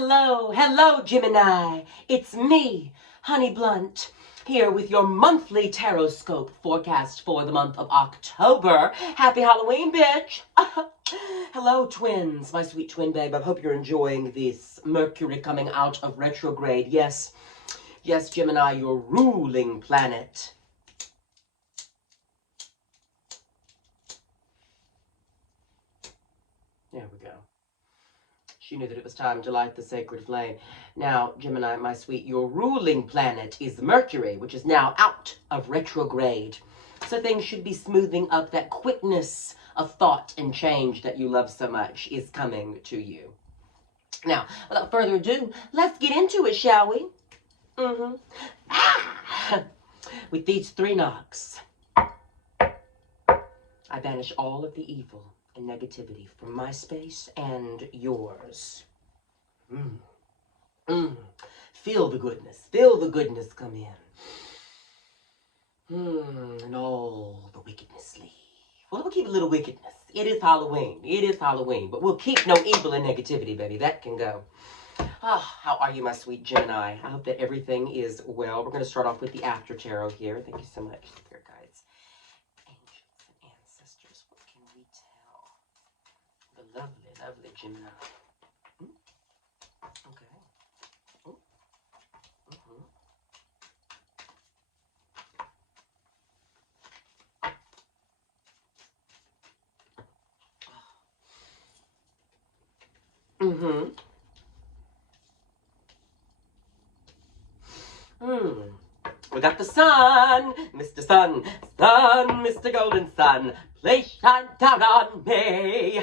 Hello, hello, Gemini. It's me, Honey Blunt, here with your monthly Taroscope forecast for the month of October. Happy Halloween, bitch. Hello, twins, my sweet twin babe. I hope you're enjoying this Mercury coming out of retrograde. Yes, Gemini, your ruling planet. There we go. She knew that it was time to light the sacred flame. Now, Gemini, my sweet, your ruling planet is Mercury, which is now out of retrograde. So things should be smoothing up. That quickness of thought and change that you love so much is coming to you. Now, without further ado, let's get into it, shall we? With these 3 knocks, I banish all of the evil and negativity from my space and yours. Feel the goodness come in. And all the wickedness leave. Well, we'll keep a little wickedness. It is Halloween, but we'll keep no evil and negativity, baby. That can go. How are you, my sweet Gemini? I hope that everything is well. We're going to start off with the after tarot here. Thank you so much, spirit guides, angels, and ancestors. What can we tell the lovely Gemini? Okay. We got the sun, Mr. Sun, Mr. Golden Sun, please shine down on me.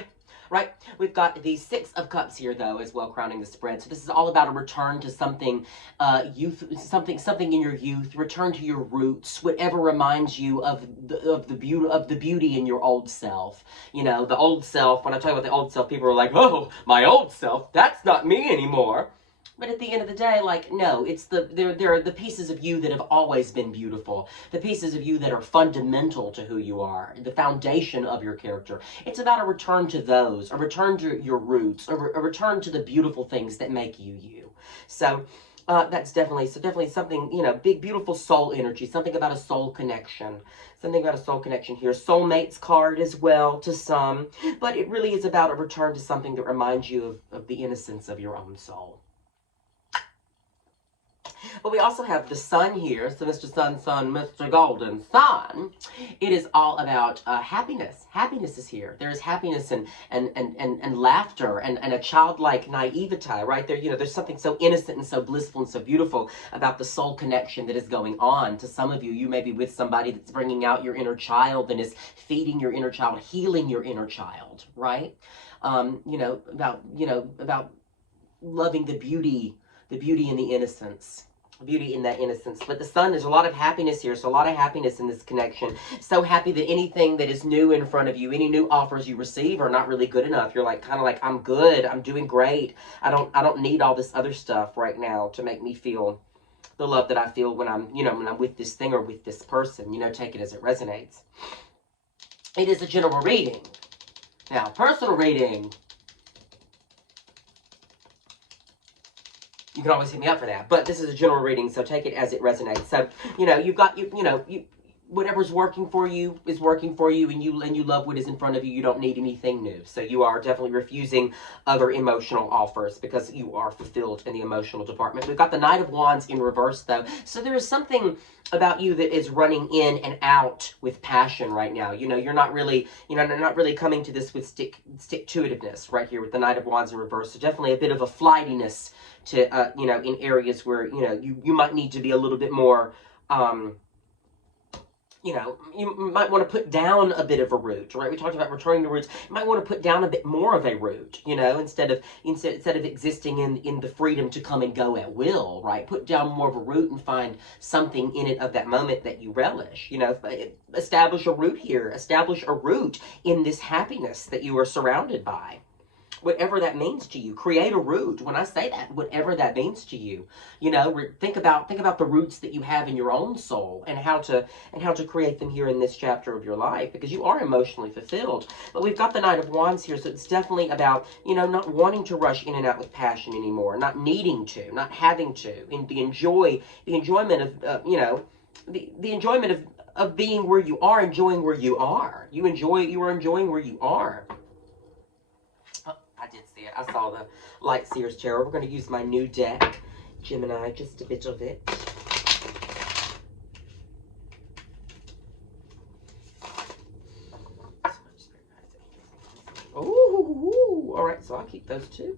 Right, we've got the 6 of Cups here, though, as well, crowning the spread. So this is all about a return to something, something in your youth. Return to your roots, whatever reminds you of the beauty in your old self. You know, the old self. When I talk about the old self, people are like, "Oh, my old self. That's not me anymore." But at the end of the day, like, no, it's there are the pieces of you that have always been beautiful. The pieces of you that are fundamental to who you are, the foundation of your character. It's about a return to those, a return to your roots, a return to the beautiful things that make you you. So that's definitely something, you know, big, beautiful soul energy, something about a soul connection. Something about a soul connection here. Soulmates card as well to some. But it really is about a return to something that reminds you of the innocence of your own soul. But we also have the sun here. So Mr. Sun, Mr. Golden Sun. It is all about happiness. Happiness is here. There is happiness and laughter and a childlike naivete right there. You know, there's something so innocent and so blissful and so beautiful about the soul connection that is going on. To some of you, you may be with somebody that's bringing out your inner child and is feeding your inner child, healing your inner child, right? About loving the beauty and the innocence. Beauty in that innocence. But the sun, there's a lot of happiness here. So a lot of happiness in this connection. So happy that anything that is new in front of you, any new offers you receive are not really good enough. You're like, kind of like, I'm good. I'm doing great. I don't need all this other stuff right now to make me feel the love that I feel when I'm with this thing or with this person. You know, take it as it resonates. It is a general reading. Now, personal reading. You can always hit me up for that. But this is a general reading, so take it as it resonates. So, you know, you've got, whatever's working for you is working for you, and you love what is in front of you. You don't need anything new. So you are definitely refusing other emotional offers because you are fulfilled in the emotional department. We've got the Knight of Wands in reverse, though. So there is something about you that is running in and out with passion right now. You know, you're not really coming to this with stick-to-itiveness right here with the Knight of Wands in reverse. So definitely a bit of a flightiness to, in areas where, you might need to be a little bit more, you might want to put down a bit of a root, right? We talked about returning to roots. You might want to put down a bit more of a root, instead of existing in the freedom to come and go at will, right? Put down more of a root and find something in it of that moment that you relish, Establish a root here. Establish a root in this happiness that you are surrounded by. whatever that means to you. Create a root. When I say that, whatever that means to you, you know, think about the roots that you have in your own soul, and how to create them here in this chapter of your life, because you are emotionally fulfilled. But we've got the Knight of Wands here, so it's definitely about, you know, not wanting to rush in and out with passion anymore, not needing to, not having to, and the enjoyment of the enjoyment of being where you are, enjoying where you are. You are enjoying where you are. I did see it. I saw the Light Seer's Tarot. We're going to use my new deck, Gemini, just a bit of it. Ooh, all right, so I'll keep those two.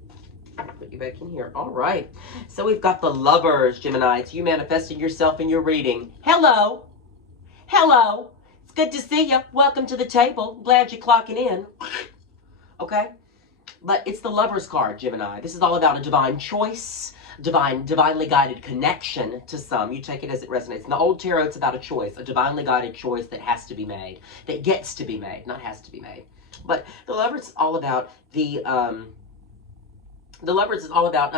Put you back in here. All right. So we've got the Lovers, Gemini. It's you manifesting yourself in your reading. Hello. Hello. It's good to see you. Welcome to the table. Glad you're clocking in. Okay? But it's the Lover's card, Gemini. This is all about a divine choice, divinely guided connection to some. You take it as it resonates. In the old tarot, it's about a choice, a divinely guided choice that has to be made, that gets to be made, not has to be made. But the Lovers is all about the Lovers is all about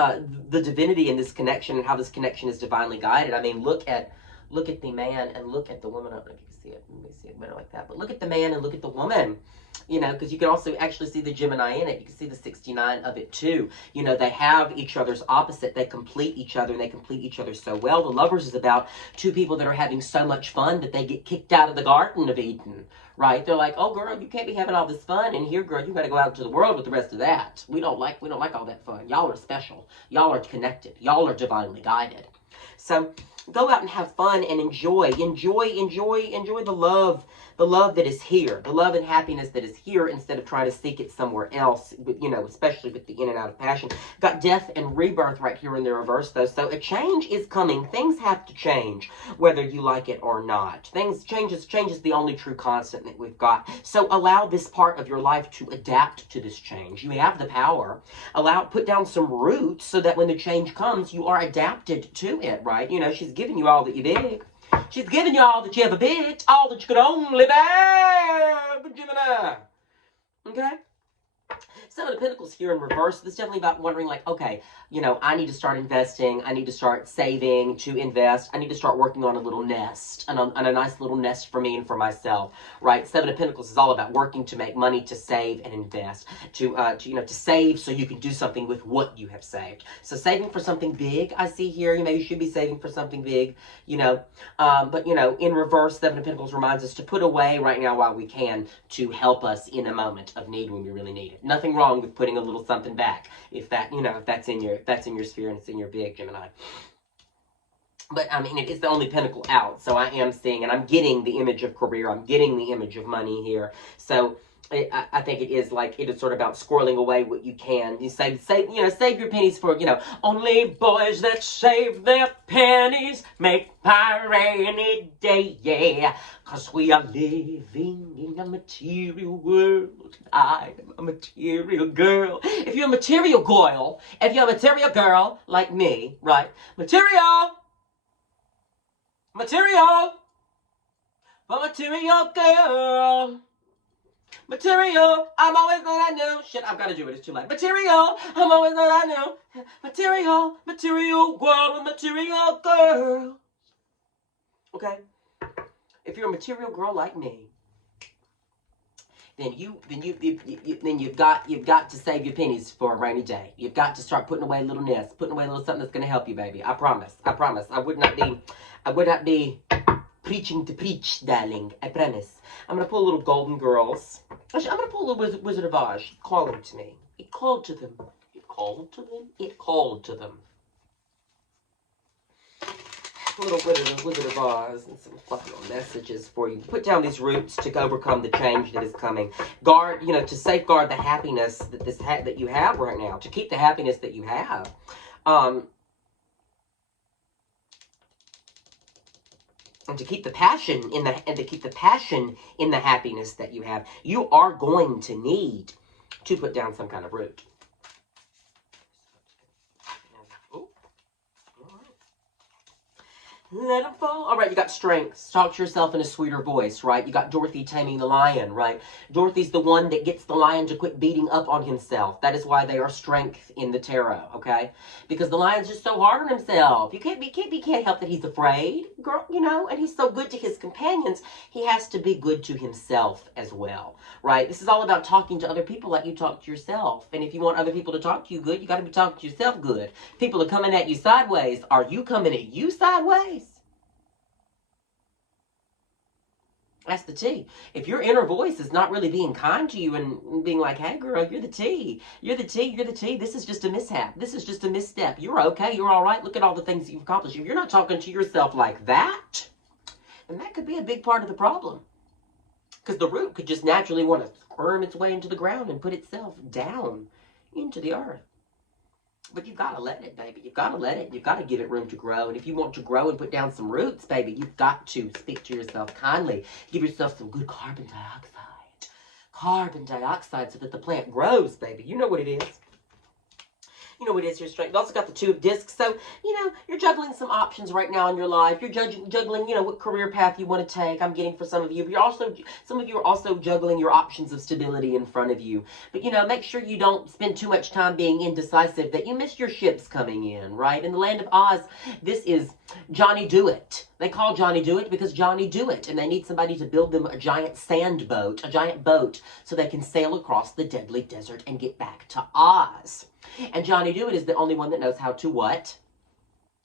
the divinity in this connection and how this connection is divinely guided. I mean, look at the man and look at the woman. I don't know if you can see it. Let me see it better like that. But look at the man and look at the woman. You know, because you can also actually see the Gemini in it. You can see the 69 of it too. You know, they have each other's opposite. They complete each other, and they complete each other so well. The Lovers is about two people that are having so much fun that they get kicked out of the Garden of Eden, right? They're like, oh, girl, you can't be having all this fun. And here, girl, you got to go out into the world with the rest of that. We don't like all that fun. Y'all are special. Y'all are connected. Y'all are divinely guided. So go out and have fun and enjoy the love that is here, the love and happiness that is here, instead of trying to seek it somewhere else, you know, especially with the in and out of passion. Got death and rebirth right here in the reverse, though. So a change is coming. Things have to change, whether you like it or not. Change is the only true constant that we've got. So allow this part of your life to adapt to this change. You have the power. Put down some roots so that when the change comes, you are adapted to it, right? You know, she's giving you all that you big. She's giving you all that you ever bid, all that you could only bear, Gemini. Okay? Seven of Pentacles here in reverse. This is definitely about wondering, like, okay, you know, I need to start investing. I need to start saving to invest. I need to start working on a little nest, and a nice little nest for me and for myself, right? Seven of Pentacles is all about working to make money, to save and invest, to save so you can do something with what you have saved. So saving for something big, I see here. You maybe should be saving for something big, you know. But, you know, in reverse, Seven of Pentacles reminds us to put away right now while we can, to help us in a moment of need when we really need it. Nothing wrong with putting a little something back, if that's in your sphere and it's in your big, Gemini. But I mean, it is the only pentacle out, so I am seeing, and I'm getting the image of career, I'm getting the image of money here. So I think it is sort of about squirreling away what you can. You save your pennies for, you know, only boys that save their pennies make by rainy day, yeah. 'Cause we are living in a material world. I am a material girl. If you're a material girl like me, right? Material, but material girl. Material, I'm always what I knew. Shit, I've got to do it. It's too late. Material, I'm always what I knew. Material world, material girl. Okay? If you're a material girl like me, then you've got to save your pennies for a rainy day. You've got to start putting away a little nest, putting away a little something that's going to help you, baby. I promise. I would not be preaching to preach, darling. I promise. I'm going to pull little golden girls. Actually, I'm going to pull a little Wizard of Oz. Calling to me. It called to them. It called to them. It called to them. A little Wizard of Oz and some fluffy little messages for you. Put down these roots to overcome the change that is coming. Guard, you know, to safeguard the happiness that you have right now. To keep the happiness that you have. And to keep the passion in the happiness that you have, you are going to need to put down some kind of root. Let them fall. All right, you got strength. Talk to yourself in a sweeter voice, right? You got Dorothy taming the lion, right? Dorothy's the one that gets the lion to quit beating up on himself. That is why they are strength in the tarot, okay? Because the lion's just so hard on himself. You can't help that he's afraid, girl, you know, and he's so good to his companions. He has to be good to himself as well, right? This is all about talking to other people like you talk to yourself. And if you want other people to talk to you good, you got to be talking to yourself good. People are coming at you sideways. Are you coming at you sideways? That's the T. If your inner voice is not really being kind to you and being like, hey girl, you're the T. You're the T, you're the T. This is just a mishap. This is just a misstep. You're okay. You're all right. Look at all the things you've accomplished. If you're not talking to yourself like that, then that could be a big part of the problem. Because the root could just naturally want to squirm its way into the ground and put itself down into the earth. But you've got to let it, baby. You've got to let it. You've got to give it room to grow. And if you want to grow and put down some roots, baby, you've got to speak to yourself kindly. Give yourself some good carbon dioxide. Carbon dioxide so that the plant grows, baby. You know what it is. You know what it is, your strength. You've also got the Two of Discs. So, you know, you're juggling some options right now in your life. You're juggling, you know, what career path you want to take. I'm getting for some of you. But you're also, some of you are also juggling your options of stability in front of you. But, you know, make sure you don't spend too much time being indecisive, that you miss your ships coming in, right? In the land of Oz, this is Johnny Do It. They call Johnny Do It because Johnny Do It. And they need somebody to build them a giant sand boat, a giant boat, so they can sail across the deadly desert and get back to Oz. And Johnny Do It is the only one that knows how to what?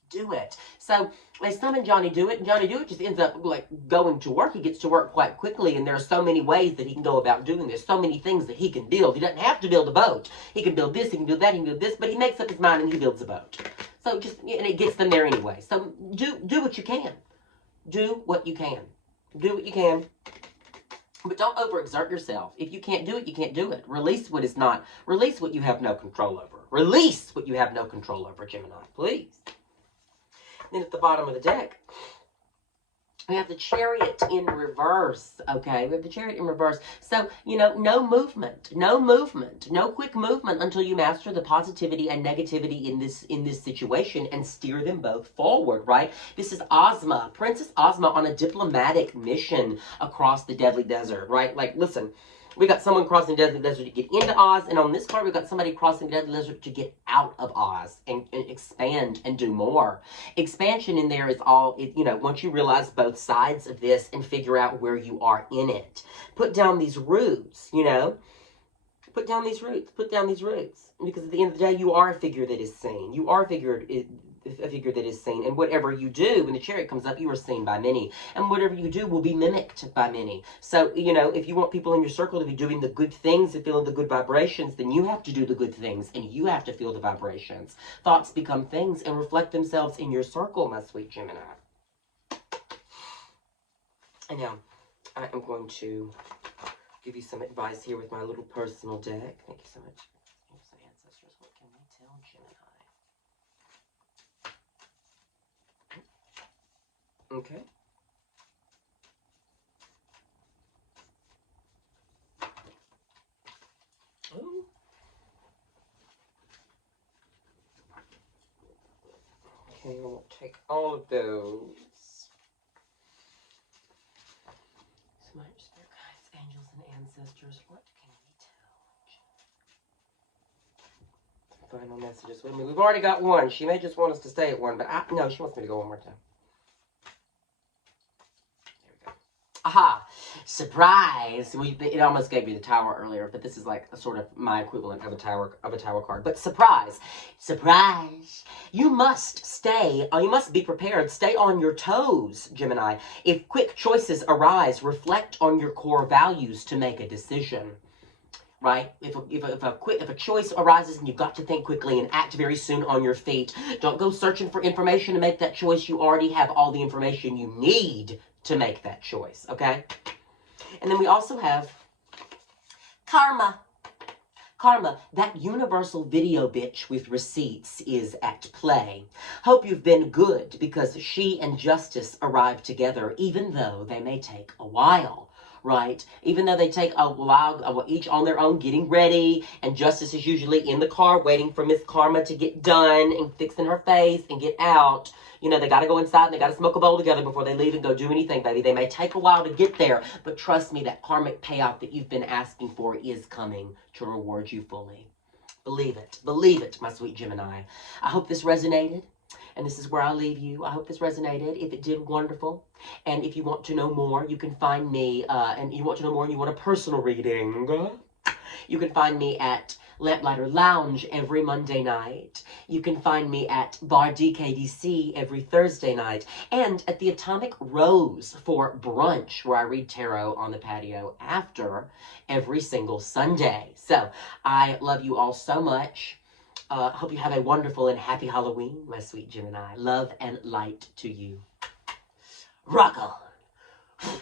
Do it. So they summon Johnny Do It, and Johnny Do It just ends up like going to work. He gets to work quite quickly, and there are so many ways that he can go about doing this. So many things that he can build. He doesn't have to build a boat. He can build this, he can build that, he can build this, but he makes up his mind and he builds a boat. So just, and it gets them there anyway. So do what you can. Do what you can. Do what you can. But don't overexert yourself. If you can't do it, you can't do it. Release what is not. Release what you have no control over. Release what you have no control over, Gemini, please. Then at the bottom of the deck, we have the Chariot in reverse, okay? We have the Chariot in reverse. So, you know, no movement, no quick movement until you master the positivity and negativity in this situation and steer them both forward, right? This is Ozma, Princess Ozma on a diplomatic mission across the deadly desert, right? Like, listen, we got someone crossing the deadly desert to get into Oz, and on this card, we've got somebody crossing the deadly desert to get out of Oz and expand and do more. Expansion in there is all, you know, once you realize both sides of this and figure out where you are in it. Put down these roots, you know. Put down these roots. Put down these roots. Because at the end of the day, you are a figure that is seen. You are a figure that is seen. And whatever you do, when the Chariot comes up, you are seen by many. And whatever you do will be mimicked by many. So, you know, if you want people in your circle to be doing the good things and feeling the good vibrations, then you have to do the good things. And you have to feel the vibrations. Thoughts become things and reflect themselves in your circle, my sweet Gemini. And now, I am going to give you some advice here with my little personal deck. Thank you so much. So ancestors, what can we tell Gemini? Okay. Ooh. Okay, we'll take all of those. So much spirit guides, angels, and ancestors, what can we tell? Final messages with me. We've already got one. She may just want us to stay at one, but no, she wants me to go one more time. There we go. Aha! Surprise! It almost gave you the Tower earlier, but this is like a sort of my equivalent of a tower card. But surprise! Surprise! You must stay, you must be prepared. Stay on your toes, Gemini. If quick choices arise, reflect on your core values to make a decision. Right? If a choice arises and you've got to think quickly and act very soon on your feet, don't go searching for information to make that choice. You already have all the information you need to make that choice, okay? And then we also have karma. Karma, that universal video bitch with receipts, is at play. Hope you've been good because she and justice arrive together, even though they may take a while. right? Even though they take a while, each on their own, getting ready, and Justice is usually in the car waiting for Miss Karma to get done and fixing her face and get out. You know, they got to go inside and they got to smoke a bowl together before they leave and go do anything, baby. They may take a while to get there, but trust me, that karmic payoff that you've been asking for is coming to reward you fully. Believe it, my sweet Gemini. I hope this resonated, and this is where I'll leave you. I hope this resonated. If it did, wonderful. And if you want to know more, you can find me, and you want to know more and you want a personal reading, you can find me at Lamplighter Lounge every Monday night. You can find me at Bar DKDC every Thursday night. And at the Atomic Rose for brunch, where I read tarot on the patio after every single Sunday. So, I love you all so much. Hope you have a wonderful and happy Halloween, my sweet Gemini. Love and light to you. Rock on!